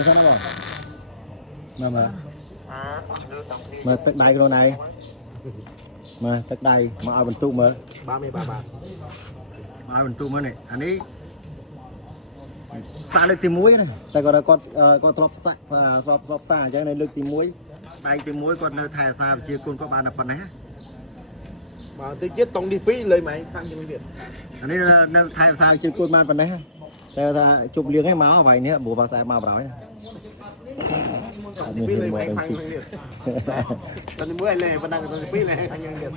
เป็นขั้นก่อนมาตึกใดกันnàyมาตึกใดมาเอาบรรทุกมา33 บาทมาเอาบรรทุกมาเนี่ยอันนี้ตาเลือกตีมุ้ยนะแต่ก็ทรอบสักทรอบซาจังในเลือกตีมุ้ยใดตีมุ้ยก็เนื้อถ่ายซาเชียร์คนก็บานปันนะมาติดยึดตรงดีปีเลยไหมตั้งยังไม่เบียดอันนี้เนื้อถ่ายซาเชียร์คนบานปันนะแต่ถ้าจุบเลี้ยงให้ม้าเอาไว้เนี่ยบัวภาษามาบ่อยดีปีเลยไหมตั้งยังไม่เบียดตอนนี้เมื่อไรเลยมาดังตอนดีปีเลยตั้งยังไม่เบียด